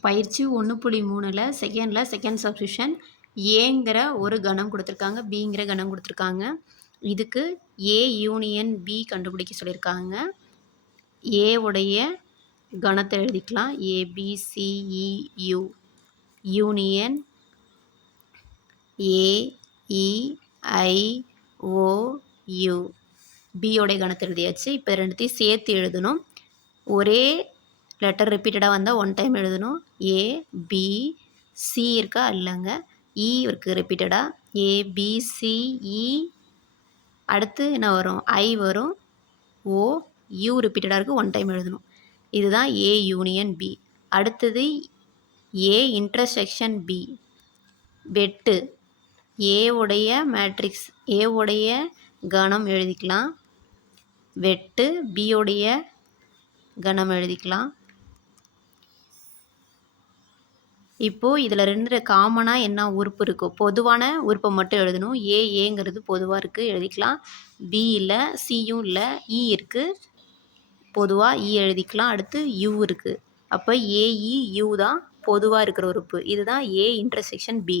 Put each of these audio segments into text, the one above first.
பயிற்சி ஒன்று புள்ளி மூணில் செகண்டில் செகண்ட் சப்ஸ்டியூஷன் ஏங்கிற ஒரு கணம் கொடுத்துருக்காங்க பிங்கிற கணம் கொடுத்துருக்காங்க. இதுக்கு ஏ யூனியன் பி கண்டுபிடிக்க சொல்லியிருக்காங்க. ஏ உடைய கணத்தை எழுதிக்கலாம். ஏபிசிஇயு யூனியன் ஏஇஐஓயு பியோடைய கணத்தை எழுதியாச்சு. இப்போ ரெண்டுத்தையும் சேர்த்து எழுதணும். ஒரே லெட்டர் ரிப்பீட்டடாக வந்தால் ஒன் டைம் எழுதணும். ஏ பி சி இருக்கா? இல்லைங்க. இ இருக்குது ரிப்பீட்டடாக ஏ பி சி இ அடுத்து என்ன வரும்? ஐ வரும். ஓ யூ ரிப்பீட்டடாக இருக்குது ஒன் டைம் எழுதணும். இதுதான் ஏ யூனியன் பி அடுத்தது ஏ இன்டர்செக்ஷன் பி வெட்டு. ஏவுடைய மேட்ரிக்ஸ் ஏவுடைய கணம் எழுதிக்கலாம். வெட்டு. பியோடைய கணம் எழுதிக்கலாம். இப்போது இதில் ரெண்டு காமனாக என்ன உறுப்பு இருக்கோ பொதுவான உறுப்பை மட்டும் எழுதணும். ஏ ஏங்கிறது பொதுவாக இருக்குது எழுதிக்கலாம். பி இல்லை சியும் இல்லை இ e இருக்குது பொதுவாக இ e எழுதிக்கலாம். அடுத்து யூ இருக்குது அப்போ ஏஇ யூ e, தான் பொதுவாக இருக்கிற உறுப்பு. இதுதான் ஏ இன்டர்செக்ஷன் பி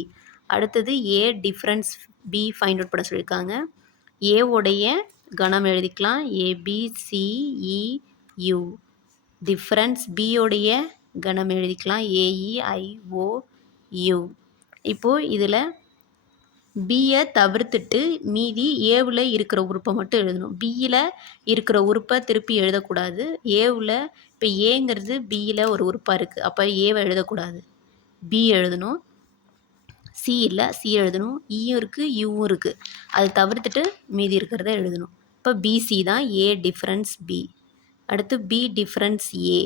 அடுத்தது A difference B find out பண்ண சொல்லியிருக்காங்க. ஏ உடைய கணம் எழுதிக்கலாம். ஏபிசிஇயூ டிஃப்ரென்ஸ் பியோடைய கணம் எழுதிக்கலாம் ஏஇஐஓயு e, இப்போது இதில் பியை தவிர்த்துட்டு மீதி ஏவில் இருக்கிற உறுப்பை மட்டும் எழுதணும். பியில் இருக்கிற உறுப்பை திருப்பி எழுதக்கூடாது. ஏவில் இப்போ ஏங்கிறது பியில் ஒரு உறுப்பாக இருக்குது அப்போ ஏவை எழுதக்கூடாது. பி எழுதணும். சி இல்லை சி எழுதணும். E இயும் இருக்குது யூவும் இருக்குது அது தவிர்த்துட்டு மீதி இருக்கிறத எழுதணும். இப்போ பிசி தான் ஏ டிஃப்ரென்ஸ் பி அடுத்து பி டிஃப்ரென்ஸ் ஏ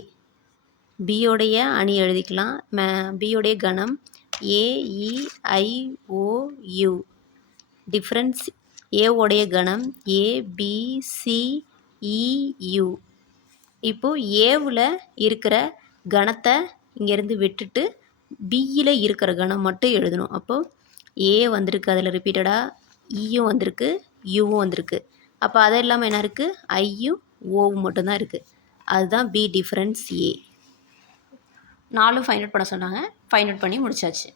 பியோடைய அணி எழுதிக்கலாம். மே பியோடைய கணம் ஏஇஐஓயு டிஃப்ரென்ஸ் ஏவோடைய கணம் ஏபிசிஇயு இப்போது ஏவில் இருக்கிற கணத்தை இங்கேருந்து விட்டுட்டு பியில் இருக்கிற கணம் மட்டும் எழுதணும். அப்போது ஏ வந்திருக்கு அதில் ரிப்பீட்டடாக இயும் வந்திருக்கு யூவும் வந்திருக்கு. அப்போ அது இல்லாமல் என்ன இருக்குது ஐயும் ஓவும் மட்டும்தான் இருக்குது அதுதான் பி டிஃப்ரென்ஸ் ஏ நாலும் ஃபைண்ட் அவுட் பண்ண சொன்னாங்க. ஃபைண்ட் அவுட் பண்ணி முடிச்சாச்சு.